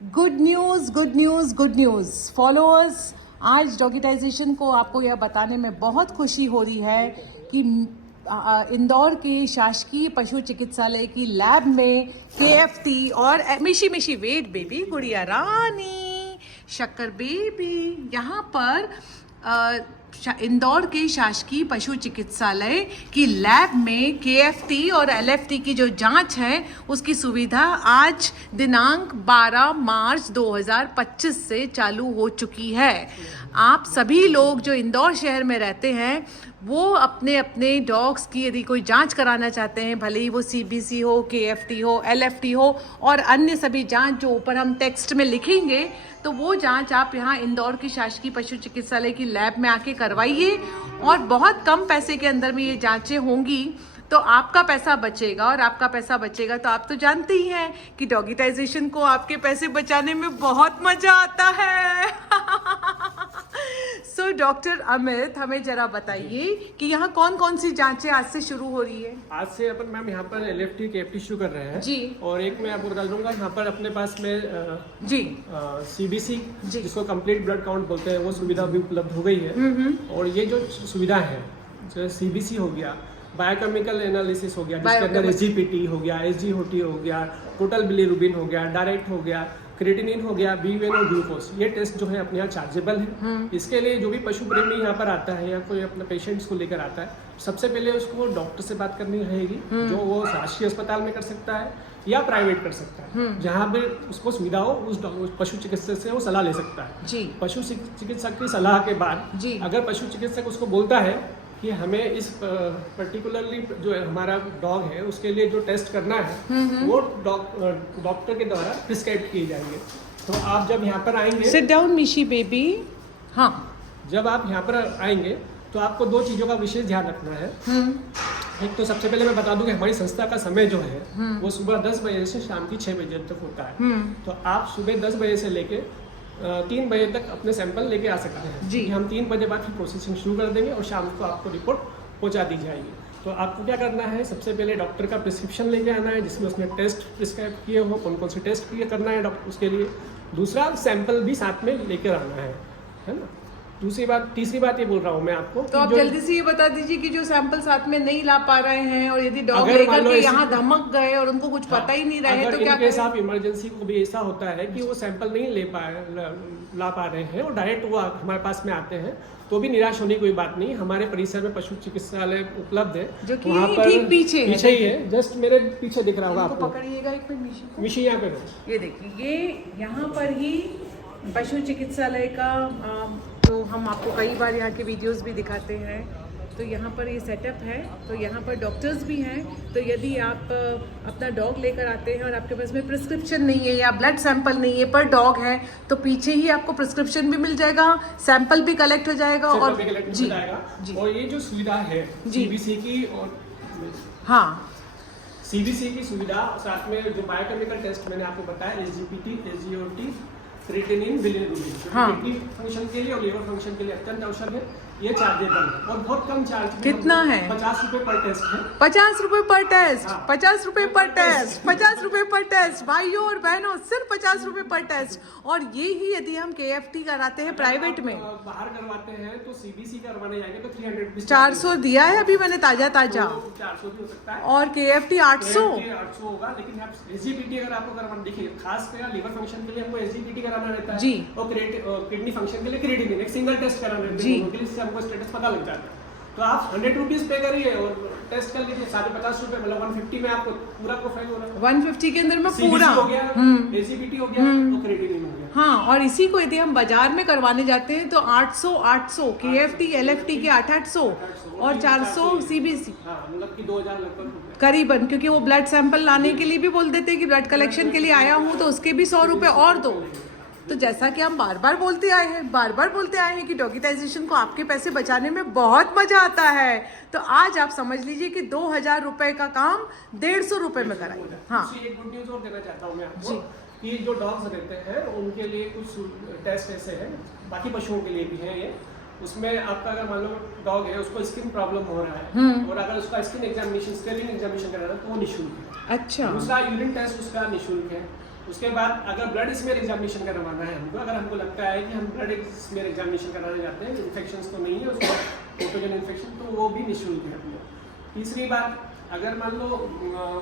Good news, good news, good news followers. आज डॉगिटाइजेशन को आपको यह बताने में बहुत खुशी हो रही है कि इंदौर के शासकीय पशु चिकित्सालय की लैब में KFT और मिशी मिशी वेट बेबी, गुड़िया रानी, शक्कर बेबी, यहाँ पर इंदौर के शासकीय पशु चिकित्सालय की लैब में KFT और LFT की जो जांच है उसकी सुविधा आज दिनांक 12 मार्च 2025 से चालू हो चुकी है। आप सभी लोग जो इंदौर शहर में रहते हैं वो अपने अपने डॉग्स की यदि कोई जांच कराना चाहते हैं, भले ही वो CBC हो, KFT हो, LFT हो और अन्य सभी जांच जो ऊपर हम टेक्स्ट में लिखेंगे, तो वो जांच आप यहाँ इंदौर की शासकीय पशु चिकित्सालय की लैब में आके करवाइए और बहुत कम पैसे के अंदर में ये जांचें होंगी तो आपका पैसा बचेगा। और आपका पैसा बचेगा तो आप तो जानते ही हैं कि डॉगिटाइजेशन को आपके पैसे बचाने में बहुत मजा आता है। सो डॉक्टर अमित, हमें जरा बताइए कि यहाँ कौन कौन सी जांचें आज से शुरू हो रही है। आज से अपन मैम यहाँ पर LFT KFT शुरू कर रहे हैं जी। और एक मैं आपको बता दूंगा, यहाँ पर अपने पास में जी CBC जी, जिसको कंप्लीट ब्लड काउंट बोलते हैं, वो सुविधा भी उपलब्ध हो गई है। और ये जो सुविधा है, जो CBC हो गया, बायोकेमिकल एनालिसिस हो गया, जिसके अंदर SGPT हो गया, SGOT हो गया, टोटल बिलीरुबिन हो गया, डायरेक्ट हो गया, क्रेटिनिन हो गया, BUN और ग्लूकोज, ये टेस्ट जो है अपने यहाँ चार्जेबल है। इसके लिए जो भी पशु प्रेमी यहाँ पर आता है या कोई अपने पेशेंट्स को लेकर आता है, सबसे पहले उसको डॉक्टर से बात करनी रहेगी, जो वो राष्ट्रीय अस्पताल में कर सकता है या प्राइवेट कर सकता है, जहाँ पे उसको सुविधा हो उस पशु चिकित्सक से वो सलाह ले सकता है। जी। पशु चिकित्सक की सलाह के बाद अगर पशु चिकित्सक उसको बोलता है कि हमें इस पर्टिकुलरली जो हमारा डॉग है उसके लिए जो टेस्ट करना है वो डॉक्टर के द्वारा प्रिस्क्राइब किए जाएंगे। तो आप जब यहाँ पर आएंगे, सिट डाउन मिशी बेबी। हाँ, जब आप यहाँ पर आएंगे तो आपको दो चीज़ों का विशेष ध्यान रखना है। एक तो सबसे पहले मैं बता दूं कि हमारी संस्था का समय जो है वो सुबह 10 बजे से शाम की 6 बजे तक होता है। तो आप सुबह 10 बजे से लेके 3 बजे तक अपने सैंपल लेके आ सकते हैं जी। हम 3 बजे बाद फिर प्रोसेसिंग शुरू कर देंगे और शाम को आपको रिपोर्ट पहुंचा दी जाएगी। तो आपको क्या करना है, सबसे पहले डॉक्टर का प्रिस्क्रिप्शन लेके आना है जिसमें उसने टेस्ट प्रिस्क्राइब किए हो, कौन कौन से टेस्ट करना है डॉक्टर उसके लिए। दूसरा, सैंपल भी साथ में लेकर आना है ना। तीसरी बात ये बोल रहा हूँ मैं आपको, तो आप जल्दी से ये बता दीजिए कि जो सैंपल साथ में नहीं ला पा रहे हैं और यदि डॉग लेकर के यहाँ धमक गए और उनको कुछ पता ही नहीं रहे तो क्या करें? आप इमरजेंसी को भी ऐसा होता है कि वो सैंपल नहीं ला पा रहे हैं और डायरेक्ट वो हमारे पास में आते हैं, तो भी निराश होने की कोई बात नहीं। हमारे परिसर में पशु चिकित्सालय उपलब्ध है, जो कि ठीक पीछे ही है, जस्ट मेरे पीछे दिख रहा होगा आपको। पकड़िएगा एक मिनट मिशी यहाँ पे। ये देखिए, ये यहाँ पर ही पशु चिकित्सालय का तो हम आपको कई बार यहाँ के वीडियोस भी दिखाते हैं। तो यहाँ पर ये सेटअप है, तो यहाँ पर डॉक्टर्स भी हैं। तो यदि आप अपना डॉग लेकर आते हैं और आपके पास में प्रिस्क्रिप्शन नहीं है या ब्लड सैंपल नहीं है पर डॉग है, तो पीछे ही आपको प्रिस्क्रिप्शन भी मिल जाएगा, सैंपल भी कलेक्ट हो जाएगा और जी। और ये जो सुविधा है CBC की और हाँ CBC की सुविधा, साथ में जो बायोकेमिकल टेस्ट मैंने आपको बताया, SGPT, SGOT, creatinine, bilirubin, kidney function के लिए और लिवर फंक्शन के लिए अत्यंत आवश्यक है। ये चार्जेबल है और बहुत कम चार्ज में। कितना है? 50 रुपए पर टेस्ट है। 50 रुपए पर टेस्ट। हाँ। 50 रुपए पर टेस्ट। 50 रुपए पर टेस्ट भाइयों और बहनों, सिर्फ 50 रुपए पर टेस्ट। और ये ही यदि हम KFT कराते हैं प्राइवेट में, बाहर करवाते हैं तो CBC करवाने जाएंगे तो 300 400 दिया है अभी मैंने ताजा 400 भी हो सकता है और KFT 800 होगा। लेकिन आप SGPT अगर आपको करवाना, देखिए खास कर लिवर फंक्शन के लिए हमको SGPT कराना रहता है जी, और किडनी फंक्शन के लिए क्रेटिनिन, एक सिंगल टेस्ट कराना रहता है, हमको स्टेटस पता लग जाता है। तो आप 100 रुपीज पे करिए और टेस्ट कर लीजिए, 50 रुपए, मतलब 150 में आपको पूरा प्रोफाइल हो रहा है। 150 के अंदर में पूरा हो गया, SGPT हो गया तो क्रेटिनिन हो गया। हाँ, और इसी को यदि हम बाजार में करवाने जाते हैं तो 800 KFT LFT के 800 और 400 CBC, मतलब कि 2000 लगभग करीबन, क्योंकि वो ब्लड सैंपल लाने के लिए भी बोल देते हैं कि ब्लड कलेक्शन के लिए आया हूँ तो उसके भी 100 रुपए और दो। तो जैसा कि हम बार बार बोलते आए हैं कि डॉगिटाइजेशन को आपके पैसे बचाने में बहुत मजा आता है, तो आज आप समझ लीजिए कि 2000 रुपए का काम 150 रुपए में कराइए। हाँ, एक गुड न्यूज और देना चाहता हूँ मैं आपको कि जो डॉग्स रहते हैं उनके लिए कुछ टेस्ट ऐसे हैं, बाकी पशुओं के लिए भी हैं ये। उसमें आपका अगर मान लो डॉग है, उसको स्किन प्रॉब्लम हो रहा है और अगर उसका स्किन एग्जामिनेशन, स्केलिंग एग्जामिनेशन कराना है तो वो निःशुल्क है। अच्छा। दूसरा, यूरिन टेस्ट उसका निःशुल्क है। उसके बाद अगर ब्लड स्मेयर एग्जामिनेशन करवाना है हमको, अगर हमको लगता है कि हम ब्लड स्मेयर एग्जामिनेशन कराने जाते हैं, इन्फेक्शन तो नहीं है उसको, पैथोजन इन्फेक्शन, तो वो भी निःशुल्क है अपना। तीसरी बात, अगर मान लो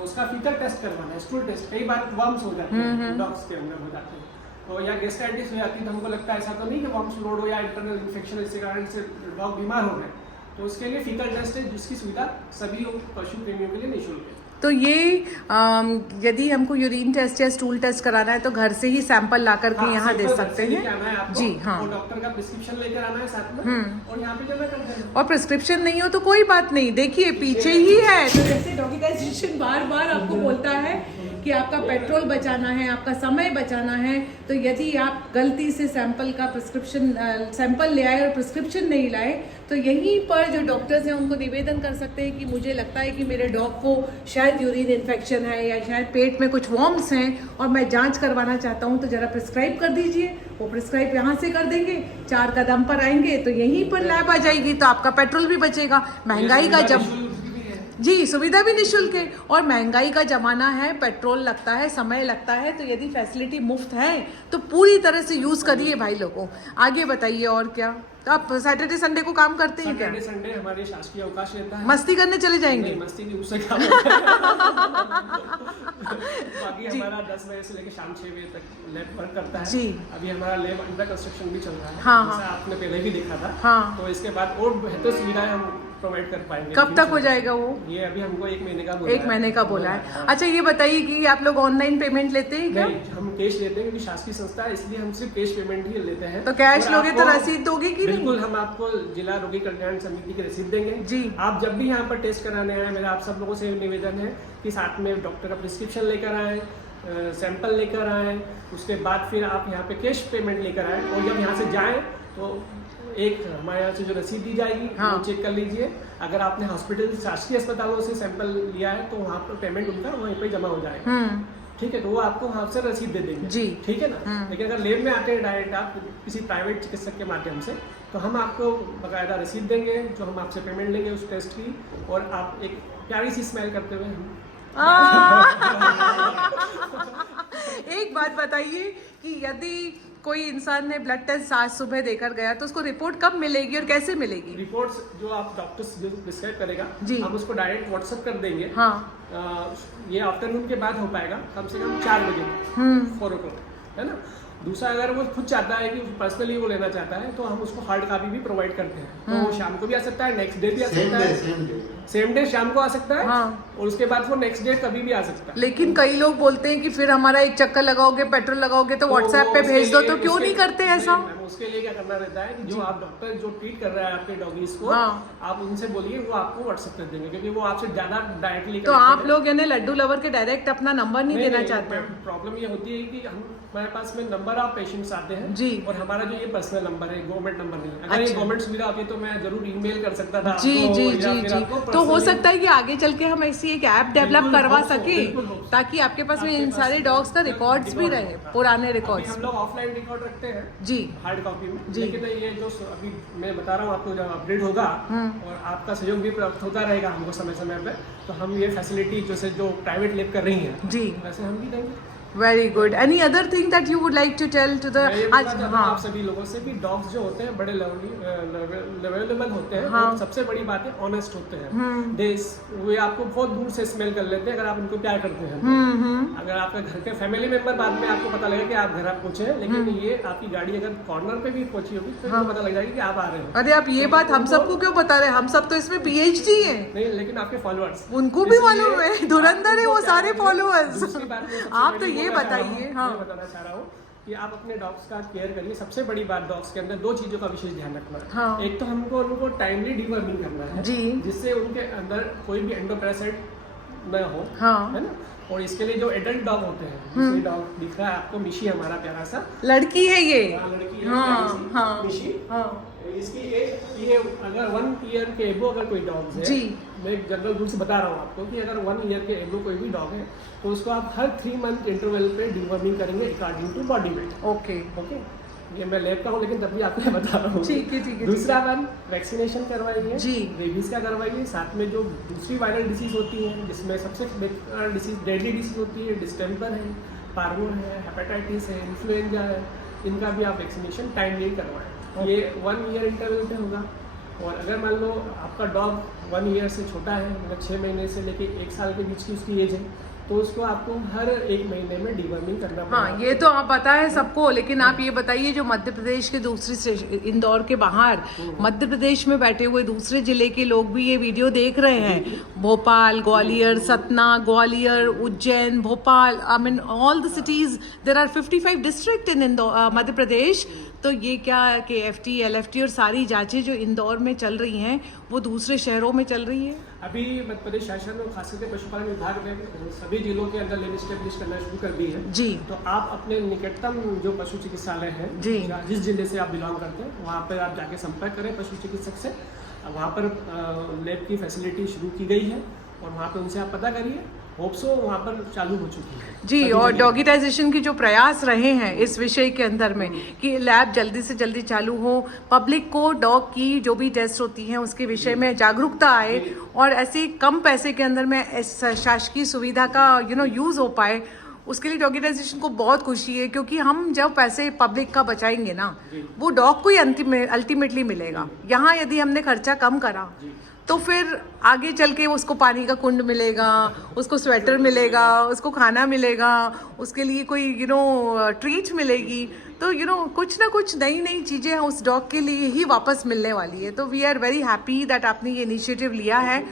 उसका फीटर टेस्ट करवाना है, स्टूल टेस्ट, कई बार वर्म्स हो जाते हैं डॉग्स के अंदर हो जाते हैं, तो या गैस्ट्राइटिस हो जाती है, तो हमको लगता है ऐसा तो नहीं कि वर्म्स लोड हो या इंटरनल इन्फेक्शन इसके कारण से डॉग बीमार हो गए, तो उसके लिए फीटर टेस्ट है जिसकी सुविधा सभी पशु प्रेमियों के लिए निःशुल्क है। तो ये यदि हमको यूरिन टेस्ट या स्टूल टेस्ट कराना है तो घर से ही सैंपल ला करके यहाँ दे सकते हैं। जी हाँ, और डॉक्टर का प्रिस्क्रिप्शन लेकर आना है साथ में, और यहाँ पे जमा कर देना। और प्रिस्क्रिप्शन नहीं हो तो कोई बात नहीं, देखिए पीछे ही है। तो जैसे डॉगिटाइजेशन बार बार आपको बोलता है कि आपका पेट्रोल बचाना है, आपका समय बचाना है, तो यदि आप गलती से सैंपल का सैंपल ले आए और प्रिस्क्रिप्शन नहीं लाए, तो यहीं पर जो डॉक्टर्स हैं उनको निवेदन कर सकते हैं कि मुझे लगता है कि मेरे डॉग को शायद यूरिन इन्फेक्शन है या शायद पेट में कुछ वॉर्म्स हैं और मैं जांच करवाना चाहता हूं, तो जरा प्रिस्क्राइब कर दीजिए। वो प्रिस्क्राइब यहाँ से कर देंगे, 4 कदम पर आएंगे तो यहीं पर लैब आ जाएगी, तो आपका पेट्रोल भी बचेगा। महंगाई का जब जी सुविधा भी निःशुल्क है, और महंगाई का जमाना है, पेट्रोल लगता है, समय लगता है, तो यदि फैसिलिटी मुफ्त है तो पूरी तरह से यूज करिए भाई लोगों। आगे बताइए और क्या, तो आप सैटरडे संडे को काम करते हैं क्या? सैटरडे संडे हमारे शासकीय अवकाश रहता है। मस्ती करने चले जाएंगे? नहीं, मस्ती नहीं, उससे काम बाकी हमारा 10 बजे से लेकर शाम 6 बजे तक लैब वर्क करता है। जी। अभी हमारा लैब अंडर कंस्ट्रक्शन भी चल रहा है। हाँ, जैसा आपने पहले भी देखा था। हाँ। तो इसके बाद और बेहतर सुविधाएं हम प्रोवाइड कर पाएंगे। कब तक हो जाएगा वो? ये अभी हमको 1 महीने का बोला 1 महीने का बोला है। अच्छा ये बताइए कि आप लोग ऑनलाइन पेमेंट लेते हैं क्या? नहीं, हम कैश लेते हैं, क्योंकि शासकीय संस्था है, इसलिए हम सिर्फ कैश पेमेंट ही लेते हैं। तो कैश और लोगे तो आपको- रसीद दोगे कि नहीं? बिल्कुल, हम आपको जिला रोगी कल्याण समिति की रसीद देंगे। जी। आप जब भी यहाँ पर टेस्ट कराने आए, मेरा आप सब लोगों से निवेदन है कि साथ में डॉक्टर का प्रिस्क्रिप्शन लेकर आए, सैंपल लेकर आए, उसके बाद फिर आप यहाँ पे कैश पेमेंट लेकर आए, और जब यहाँ से जाएं तो एक हमारे यहाँ से जो रसीद दी जाएगी, हाँ। वो चेक कर लीजिए। अगर आपने हॉस्पिटल शासकीय अस्पतालों से सैंपल लिया है तो वहाँ पर पेमेंट उनका वहीं पे जमा हो जाएगा। ठीक है, तो वो आपको वहाँ से रसीद दे देंगे। जी। ठीक है ना। लेकिन अगर लैब में आते हैं डायरेक्ट आप किसी प्राइवेट चिकित्सक के माध्यम से, तो हम आपको बाकायदा रसीद देंगे, जो हम आपसे पेमेंट लेंगे उस टेस्ट की, और आप एक प्यारी सी स्माइल करते हुए हम एक बात बताइए कि यदि कोई इंसान ने ब्लड टेस्ट आज सुबह देकर गया तो उसको रिपोर्ट कब मिलेगी और कैसे मिलेगी? रिपोर्ट्स जो आप डॉक्टर जो प्रिस्क्राइब करेगा, जी। हम उसको डायरेक्ट व्हाट्सएप कर देंगे। हाँ। ये आफ्टरनून के बाद हो पाएगा, कम से कम 4 बजे 4 o'clock, है ना। दूसरा, अगर वो खुद चाहता है कि पर्सनली वो लेना चाहता है, तो हम उसको हार्ड कॉपी भी प्रोवाइड करते हैं, तो वो शाम को भी आ सकता है, नेक्स्ट डे भी आ सकता है, सेम डे शाम को आ सकता है। हाँ। और उसके बाद वो नेक्स्ट डे कभी भी आ सकता है। लेकिन कई लोग बोलते हैं कि फिर हमारा एक चक्कर लगाओगे, पेट्रोल लगाओगे तो व्हाट्सएप पे भेज दो, तो क्यों नहीं करते ऐसा? उसके लिए क्या करना रहता है कि जो आप डॉक्टर जो ट्रीट कर रहा है आपके डॉगीज को, हाँ। आप उनसे बोलिए, वो आपको व्हाट्सएप कर देंगे, क्योंकि वो आपसे ज्यादा डायरेक्टली। तो आप लोग यानी लड्डू लवर के डायरेक्ट अपना नंबर नहीं देना चाहते? प्रॉब्लम ये होती है कि हमारे पास में नंबर ऑफ पेशेंट्स आते हैं जी। और हमारा जो ये पर्सनल नंबर है, गवर्नमेंट नंबर नहीं है। अगर ये अच्छा। गवर्नमेंट सुविधा होती तो मैं जरूर ईमेल कर सकता था जी आपको, जी या जी फिर जी आपको तो हो personally- सकता है कि आगे चल के हम ऐसी एक ऐप डेवलप बिल्कुल, करवा hope so, सके, बिल्कुल hope so। ताकि आपके पास में आपके इन पास सारे डॉग्स का रिकॉर्ड्स भी रहे, पुराने अभी रिकॉर्ड्स। हम लोग ऑफलाइन रिकॉर्ड रखते हैं जी हार्ड कॉपी में, जी। लेकिन ये जो अभी मैं बता रहा हूँ आपको, जब अपडेट होगा और आपका सहयोग भी प्राप्त होता रहेगा हमको समय समय पे, तो हम ये फैसिलिटी जैसे जो प्राइवेट लैब कर रही हैं जी, वैसे हम भी देंगे। Very good. Any other thing that you would like to tell to the मैं ये आज? बताना चाहता हूँ हाँ आप सभी लोगों से कि डॉग्स जो होते हैं बड़े लेवलेबल होते हैं, हाँ। और सबसे बड़ी बात है ऑनेस्ट होते हैं। वे आपको बहुत दूर से स्मेल कर लेते हैं अगर आप उनको प्यार करते हैं। अगर आपका घर के फैमिली मेंबर बाद में आपको पता लगेगा कि आप घर आप पहुंचे हैं, लेकिन ये आपकी गाड़ी अगर कॉर्नर पे भी पहुंची होगी तो इनको पता लग जाएगा कि आप आ रहे हो। अरे आप ये बात हम सबको क्यों बता रहे हैं? हम सब तो इसमें PhD हैं। नहीं, लेकिन आपके फॉलोअर्स उनको भी मालूम है, धुरंधर है वो सारे फॉलोअर्स। दूसरी बात मैं सबसे आप तो बड़ी ये बोलना चाह रहा बताइए। हूँ, हाँ मैं बताना चाह रहा हूँ कि आप अपने डॉग्स का केयर करिए। सबसे बड़ी बात डॉग्स के अंदर 2 चीजों का विशेष ध्यान रखना है। हाँ। एक तो हमको उनको टाइमली डिवर्मिंग करना है जी। जिससे उनके अंदर कोई भी एंडोपैरासाइट न हो, हाँ। है ना। और इसके लिए जो एडल्ट डॉग होते हैं, जैसे डॉग दिख रहा है आपको, मिशी हमारा प्यारा सा लड़की है ये। लड़की है, हाँ प्यारी सी, हाँ मिशी। हाँ इसकी एज ये अगर 1 ईयर के एबो अगर कोई डॉग्स है, जी। मैं जनरल रूल से बता रहा हूँ आपको कि अगर 1 ईयर के एबो कोई भी डॉग है तो उसको आप हर 3 मंथ इंटरवल पे डिवर्मिंग करेंगे according to body weight. Okay okay, ये मैं लैब का हूँ लेकिन तब भी आपको बता रहा हूँ। ठीक है ठीक है। दूसरा वन, वैक्सीनेशन करवाइए जी। रेबीज का करवाइए, साथ में जो दूसरी वायरल डिसीज होती है जिसमें सबसे डिसीज डेडली डिसीज होती है डिस्टेम्पर है, पार्वो है, हेपेटाइटिस है, इन्फ्लुएंजा है, इनका भी आप वैक्सीनेशन टाइमली करवाएं। ये 1 ईयर इंटरवल पे होगा। और अगर मान लो आपका डॉग 1 ईयर से छोटा है, मतलब 6 महीने से लेके 1 साल के बीच की उसकी एज है, तो उसको आपको हर 1 महीने में डिवर्मिंग करना पड़ेगा। हाँ, ये तो आप पता है सबको, लेकिन आप ये बताइए जो मध्य प्रदेश के दूसरी इंदौर के बाहर मध्य प्रदेश में बैठे हुए दूसरे जिले के लोग भी ये वीडियो देख रहे हैं, Bhopal, Gwalior, Satna, Gwalior, Ujjain, Bhopal, I mean all the cities, there are 55 district in Indore Madhya Pradesh. तो ये क्या KFT, LFT और सारी जांचें जो इंदौर में चल रही हैं वो दूसरे शहरों में चल रही है। अभी मध्य प्रदेश शासन और खासकर पशुपालन विभाग ने सभी जिलों के अंदर लेन स्टेब्लिश करना शुरू कर दी है जी। तो आप अपने निकटतम जो पशु चिकित्सालय है जी, जिस जिले से आप बिलोंग करते हैं वहाँ पर आप जाके संपर्क करें पशु चिकित्सक से। वहाँ पर लैब की फैसिलिटी शुरू की गई है और वहाँ पर उनसे आप पता करिए, होप्सो वहाँ पर चालू हो चुकी है जी। और डॉगिटाइजेशन की जो प्रयास रहे हैं इस विषय के अंदर में कि लैब जल्दी से जल्दी चालू हो, पब्लिक को डॉग की जो भी टेस्ट होती हैं उसके विषय में जागरूकता आए और ऐसे कम पैसे के अंदर में इस शासकीय सुविधा का यूज़ हो पाए, उसके लिए डॉगिटाइजेशन को बहुत खुशी है। क्योंकि हम जब पैसे पब्लिक का बचाएंगे ना, वो डॉग को ही अल्टीमेटली मिलेगा। यहाँ यदि हमने खर्चा कम करा तो फिर आगे चल के उसको पानी का कुंड मिलेगा, उसको स्वेटर मिलेगा, उसको खाना मिलेगा, उसके लिए कोई ट्रीट मिलेगी। तो कुछ ना कुछ नई नई चीज़ें उस डॉग के लिए ही वापस मिलने वाली है। तो we are very happy that आपने ये इनिशिएटिव लिया है।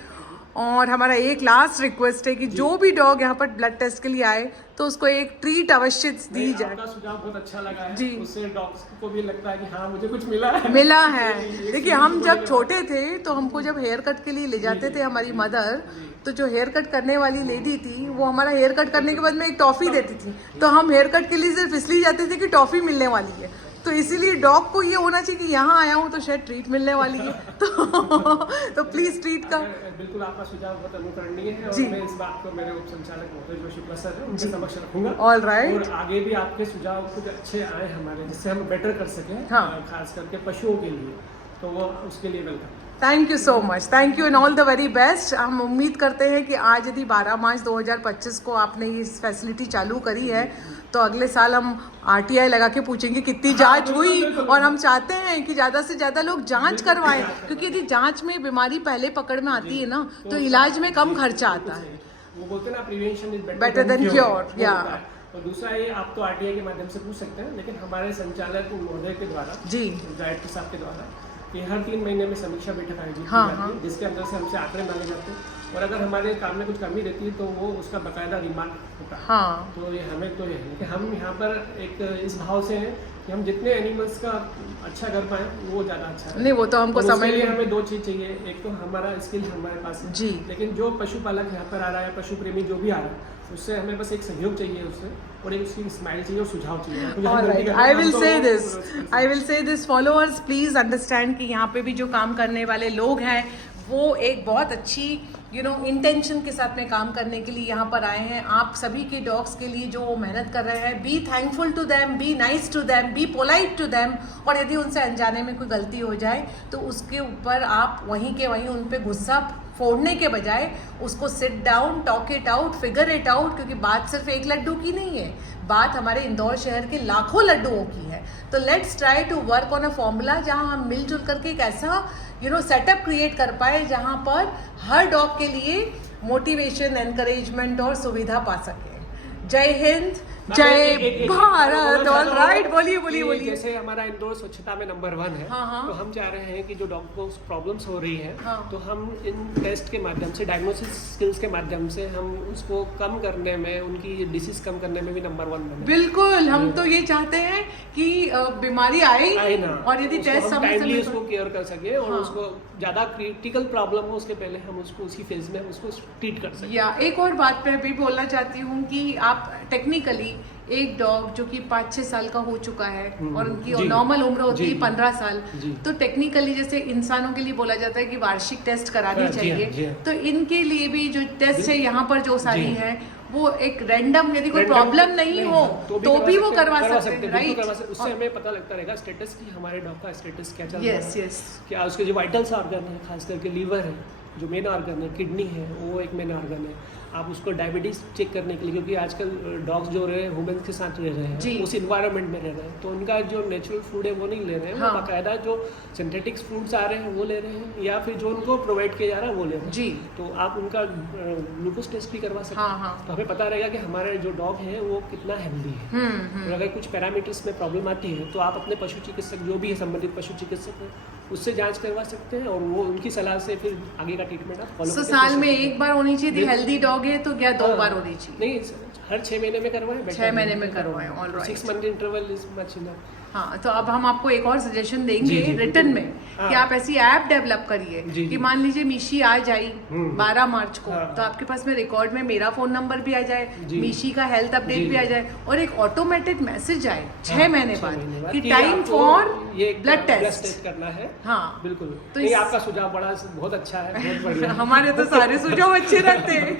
और हमारा एक लास्ट रिक्वेस्ट है कि जो भी डॉग यहाँ पर ब्लड टेस्ट के लिए आए तो उसको एक ट्रीट अवश्य दी जाए। आपका सुझाव बहुत अच्छा लगा है जी। उससे डॉग्स को भी लगता है कि हाँ मुझे कुछ मिला है। देखिए, हम जब छोटे थे तो हमको जब हेयर कट के लिए ले जाते थे हमारी मदर, तो जो हेयर कट करने वाली लेडी थी वो हमारा हेयर कट करने के बाद में एक टॉफी देती थी। तो हम हेयर कट के लिए सिर्फ इसलिए जाते थे कि टॉफी मिलने वाली है। तो इसीलिए डॉग को ये होना चाहिए कि यहाँ आया हूँ तो शायद ट्रीट मिलने वाली है। तो प्लीज ट्रीट का बिल्कुल आपका सुझाव बहुत अनुकरणीय है और जी। मैं इस बात को मेरे उप संचालक महोदय जोशी प्रसाद है उनके समक्ष रखूंगा। All right. और आगे भी आपके सुझाव कुछ अच्छे आए हमारे जिससे हम बेटर कर सकें, हाँ। खास करके पशुओं के लिए, तो वो उसके लिए welcome. Thank you so much, thank you and all the very best. हम उम्मीद करते हैं कि आज यदि 12 मार्च 2025 को आपने ये फैसिलिटी चालू करी है तो अगले साल हम RTI लगा के पूछेंगे कितनी जांच हुई। और हम चाहते हैं कि ज़्यादा से ज़्यादा लोग जांच करवाएं, क्योंकि यदि जांच में बीमारी पहले पकड़ में आती है ना तो इलाज में कम खर्चा आता है। वो बोलते हैं ना prevention is better than cure. या और दूसरा ये आप तो RTI के माध्यम से पूछ सकते हैं, लेकिन हमारे संचालक महोदय के द्वारा जी, डायरेक्टर साहब के द्वारा कि हर 3 महीने में समीक्षा बैठक आयोजित हाँ, की जाती है जिसके अंदर से हमसे आंकड़े मांगे जाते हैं और अगर हमारे काम में कुछ कमी रहती है तो वो उसका बकायदा रिमार्क होता है। हाँ। तो ये हमें तो ये है कि हम यहाँ पर एक इस भाव से हैं कि हम जितने एनिमल्स का अच्छा कर पाए वो ज़्यादा अच्छा है। नहीं, वो तो हमको समझ लिए हमें 2 चीज़ चाहिए, एक तो हमारा स्किल हमारे पास है जी, लेकिन जो पशुपालक यहाँ पर आ रहा है, पशु प्रेमी जो भी आ रहा है, उससे हमें बस एक सहयोग चाहिए उससे और एक उसकी स्माइल चाहिए और सुझाव चाहिए। Alright, I will say this followers, please understand कि यहाँ पे भी जो काम करने वाले लोग हैं वो एक बहुत अच्छी इंटेंशन के साथ में काम करने के लिए यहाँ पर आए हैं। आप सभी के डॉग्स के लिए जो वो मेहनत कर रहे हैं, be thankful to them, be nice to them, be polite to them. और यदि उनसे अनजाने में कोई गलती हो जाए तो उसके ऊपर आप वहीं के वहीं उन पर गुस्सा फोड़ने के बजाय उसको sit down, talk it out, figure it out. क्योंकि बात सिर्फ एक लड्डू की नहीं है, बात हमारे इंदौर शहर के लाखों लड्डुओं की है। तो let's try to work on a formula जहां हम मिलजुल करके एक ऐसा सेटअप क्रिएट कर पाए जहां पर हर डॉग के लिए मोटिवेशन, एनकरेजमेंट और सुविधा पा सके। जय हिंद, जय भारत। ऑल राइट, बोलिए। जैसे हमारा इंदौर स्वच्छता में नंबर 1 है, हाँ। तो हम चाह रहे हैं कि जो डॉग को प्रॉब्लम्स हो रही है, हाँ। तो हम इन टेस्ट के माध्यम से, डायग्नोसिस स्किल्स के माध्यम से हम उसको कम करने में, उनकी डिसीज कम करने में भी नंबर 1 बने। बिल्कुल, हम तो ये चाहते हैं कि बीमारी आए ना, और यदि टेस्ट समय से उसको केयर कर सके और हाँ। उसको ज्यादा क्रिटिकल प्रॉब्लम हो उसके पहले हम उसको उसी फेज में उसको ट्रीट कर सके। या एक और बात पे भी बोलना चाहती हूँ कि आप टेक्निकली एक डॉग जो कि 5-6 साल का हो चुका है और उनकी नॉर्मल उम्र होती है 15 साल, तो टेक्निकली जैसे इंसानों के लिए बोला जाता है कि वार्षिक टेस्ट करानी चाहिए, तो इनके लिए भी जो टेस्ट है यहाँ पर जो सारी है वो एक रैंडम, यदि कोई प्रॉब्लम नहीं हो तो भी वो करवा सकते हैं, राइट? उससे हमें पता लगता रहेगा स्टेटस की, हमारे डॉग का स्टेटस क्या चल रहा है, यस, क्या उसके जो वाइटल्स ऑर्गन है, खास करके लीवर है, जो मेन ऑर्गन है, किडनी है, वो एक मेन ऑर्गन है। आप उसको डायबिटीज़ चेक करने के लिए, क्योंकि आजकल डॉग्स जो रहे हैं ह्यूमन के साथ रह रहे जी। हैं, उस इन्वायरमेंट में रह रहे हैं, तो उनका जो नेचुरल फूड है वो नहीं ले रहे हैं, हाँ। वो बाकायदा जो सिंथेटिक्स फूड्स आ रहे हैं वो ले रहे हैं, या फिर जो उनको प्रोवाइड किया जा रहा है वो ले रहे हैं। जी। तो आप उनका ग्लूकोज टेस्ट भी करवा सकते हाँ, हैं, हाँ। तो हमें पता रहेगा कि हमारे जो डॉग है वो कितना हेल्दी है। और अगर कुछ पैरामीटर्स में प्रॉब्लम आती है तो आप अपने पशु चिकित्सक जो भी है, संबंधित पशु चिकित्सक है, उससे जांच करवा सकते हैं, और वो उनकी सलाह से फिर आगे का ट्रीटमेंट आप फॉलो तो साल में एक बार होनी चाहिए थी, हेल्दी डॉग है तो क्या 2 बार होनी चाहिए? नहीं, हर 6 महीने में करवाएं, 6 महीने में करवाएं, all right. 6 month interval is much enough. हाँ, तो अब हम आपको एक और सजेशन देंगे जी, जी, रिटर्न बिल्कुल। में हाँ। कि आप ऐसी ऐप डेवलप करिए जी, कि जी। मान लीजिए मीशी आ जाए 12 मार्च को, हाँ। तो आपके पास में रिकॉर्ड में मेरा फोन नंबर भी आ जाए, जी। मीशी का हेल्थ अपडेट जी, भी आ जी। जाए, और एक ऑटोमेटेड मैसेज आए 6 हाँ, महीने 6 महीने बाद कि कि टाइम आपको फॉर ये ब्लड टेस्ट। करना है। हाँ, बिल्कुल। तो नहीं, इस- आपका सुझाव बहुत अच्छा है, बहुत बढ़िया है। हमारे तो सारे सुझाव अच्छे रहते हैं।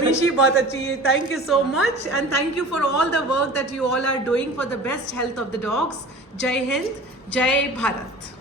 Mishi बहुत अच्छी है. Thank you so much, and thank you for all the work that you all are doing for the best health of the dogs. Jai Hind, Jai Bharat.